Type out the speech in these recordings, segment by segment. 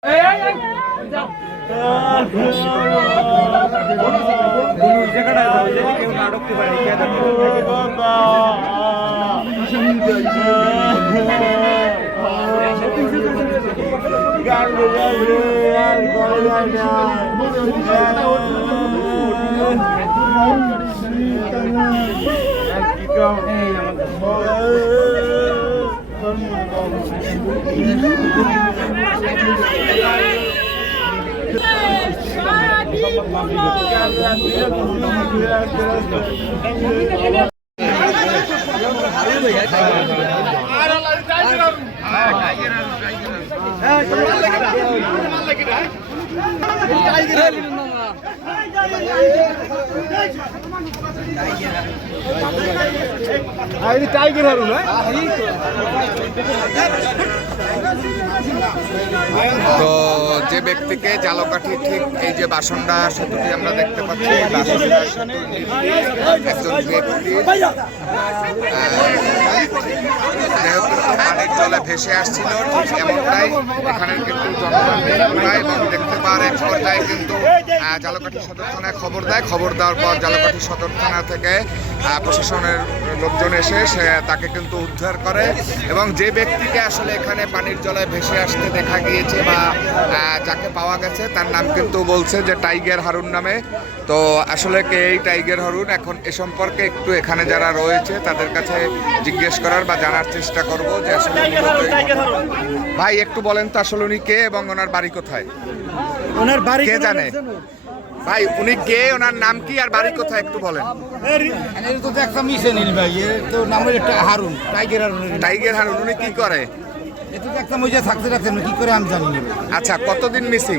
Hey, I'm tiger Harun তো যে ব্যক্তিকে জালকাঠি ঠিক এই যে বাসনটা সেতুটি আমরা দেখতে পাচ্ছি বাসনডা একজন ব্যক্তি পানির জলে ভেসে আসছিল, ঠিক এমনটাই এখানের কিন্তু জনগণ দেখতে পাওয়ার এক পর্যায়ে কিন্তু জালকাঠি সদর থানায় খবর দেয়। খবর দেওয়ার পর জালকাঠি সদর থানা থেকে প্রশাসনের লোকজন এসে, সে তাকে কিন্তু উদ্ধার করে এবং যে ব্যক্তিকে আসলে এখানে পানির জলে ভেসে আসতে দেখা গিয়েছে বা যাকে পাওয়া গেছে, তার নাম কিন্তু বলছে যে টাইগার হারুন নামে। তো আসলে কে এই টাইগার হারুন? এখন এ সম্পর্কে একটু এখানে যারা রয়েছে, তাদের কাছে জিজ্ঞেস করার বা জানার চেষ্টা করব যে আসলে ভাই একটু বলেন তো আসলে উনি কে এবং ওনার বাড়ি কোথায়? ওনার বাড়ি কে জানে? ভাই উনি কে ওনার নাম কি আর বাড়ি কোথায় একটু বলেন। এর তো দেখতাম মিশে নীল ভাই তো নাম একটা হারুন টাইগার হারুন টাইগার হারুন উনি কি করে? থাকতে থাকতে কি করে আমি জানি আচ্ছা কতদিন মিসিং?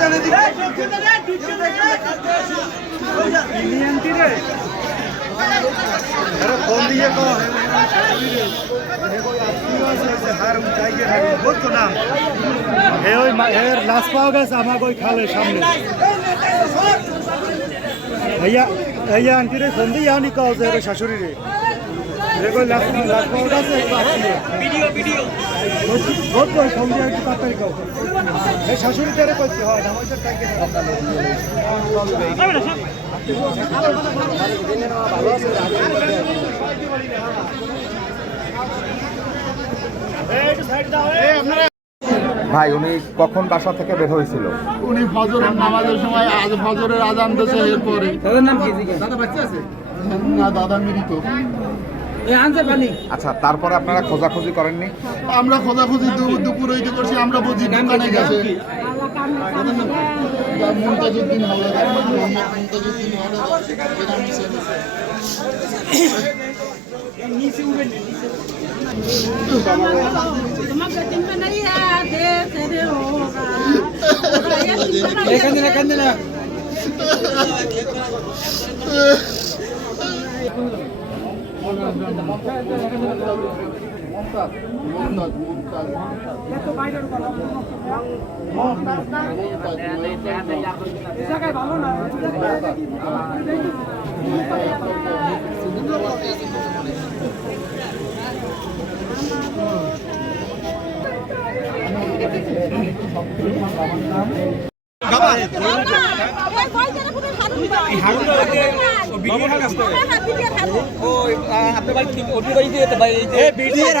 জানি। হ্যাঁ। আরে দিয়ে কও, হারুন, টাইগার হারুন, বুঝছ না? এ ওই এর লাশ পাওয়া গেছে আমাকে ওই খালের সামনে। ভাইয়া ভাইয়া আন্টি রে ফোন দিয়ে আনি যে এর শাশুড়ি রে কই লাশ লাশ পাওয়া গেছে? Video video. বহুত কই ফোন দিয়ে একটু তাড়াতাড়ি কও। এই শাশুড়ি তেরে কইতে হয় না হয়তো টাইগার ভাই উনি কখন বাসা থেকে বের হয়েছিল? উনি ফজরের নামাজের সময় আজ ফজরের আজান দিয়েছে এরপরে। দাদার নাম কি? জিজ্ঞেস দাদা বাচ্চা আছে? না দাদা মৃত। এই আনছে পানি? আচ্ছা তারপরে আপনারা খোঁজাখুঁজি করেননি? আমরা খোঁজাখুঁজি দু- দুপুর হইতে করছি আমরা বুঝি দোকানে গেছে। মুমতাজুদ্দিন হাওলাদার মোহাম্মদ মুমতাজুদ্দিন হাওলাদার। তোমাকে চিনবে না ইয়া দেশে রে ওরা এখান দিন এখান দিন মুমতাজ মুমতাজ মুমতাজ আপনার বাড়ি কি ওটি বাড়ি দিয়ে ভাই এই যে বিডিএর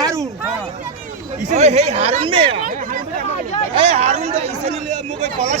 হারুন ওই হেই হারুন মে এই হারুন তো ইসে নিলে মুখ ওই পলাশ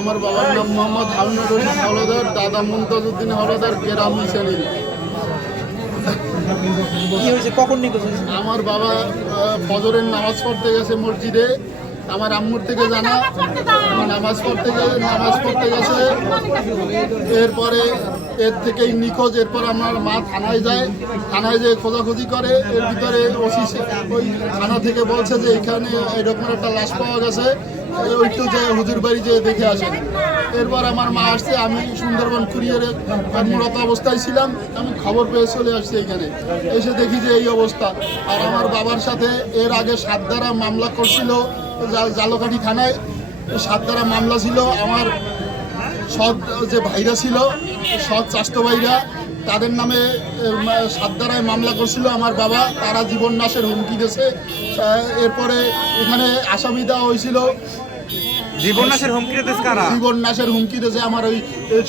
আমার বাবার নাম মোহাম্মদ হারুনার রশিদ হাওলাদার দাদা মুমতাজ উদ্দিন হাওলাদার গ্রাম মিশালিল আমার বাবা ফজরের নামাজ পড়তে গেছে মসজিদে। আমার আম্মুর থেকে জানা নামাজ পড়তে গেছে নামাজ পড়তে গেছে। এরপরে এর থেকেই নিখোঁজ। এরপর আমার মা থানায় যায় থানায় যেয়ে খোঁজাখুঁজি করে। এর ভিতরে ওসি ওই থানা থেকে বলছে যে এখানে এরকম একটা লাশ পাওয়া গেছে। ওইটু যে হুজুর বাড়ি যেয়ে দেখে আসেন এরপর আমার মা আসছে, আমি সুন্দরবন কুরিয়ারে কর্মরত অবস্থায় ছিলাম, আমি খবর পেয়ে চলে আসছি এখানে। এসে দেখি যে এই অবস্থা। আর আমার বাবার সাথে এর আগে সাত দ্বারা মামলা করছিল জালকাঠি থানায়। সাত দ্বারা মামলা ছিল, আমার সৎ যে ভাইরা ছিল, সৎ চাষ্ট ভাইরা, তাদের নামে সাত দ্বারায় মামলা করছিল আমার বাবা। তারা জীবন নাশের হুমকি দিয়েছে। এরপরে এখানে আসামি দেওয়া হয়েছিল জীবন নাশের হুমকি দিতেছে কারা? জীবননাশের হুমকি দিতেছে আমার ওই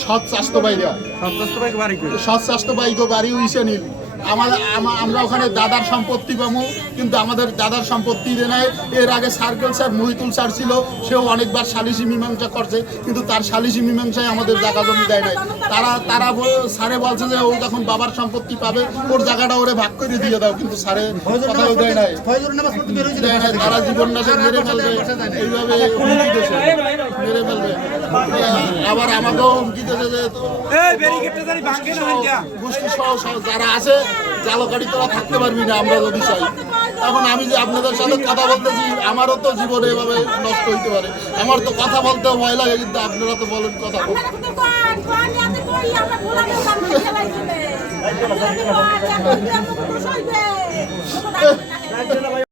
সৎ চাষ্ট ভাইরা। স্বাস্থ্য ভাই বাড়ি সৎ স্বাস্থ্য বাইক বাড়ি উইসে নিল। আমার আমরা ওখানে দাদার সম্পত্তি পাবো কিন্তু আমাদের দাদার সম্পত্তি দে নাই। এর আগে সার্কেল স্যার মহিতুল স্যার ছিল সেও অনেকবার সালিসি মীমাংসা করছে কিন্তু তার সালিসি মীমাংসায় আমাদের জায়গা জমি দেয় নাই। তারা তারা স্যারে বলছে যে ও যখন বাবার সম্পত্তি পাবে ওর জায়গাটা ওরে ভাগ করে দিয়ে দাও। কিন্তু স্যারে কথাও দেয় নাই। তারা জীবন নাশের মেরে ফেলবে। এইভাবে মেরে ফেলবে। আবার আমাকেও হুমকি দিয়েছে যে গোষ্ঠী সহ যারা আছে জালকারি তোরা থাকতে পারবি না আমরা যদি চাই। এখন আমি যে আপনাদের সাথে কথা বলতেছি, আমারও তো জীবনে এভাবে নষ্ট হইতে পারে। আমার তো কথা বলতে ভয় লাগে, কিন্তু আপনারা তো বলেন কথা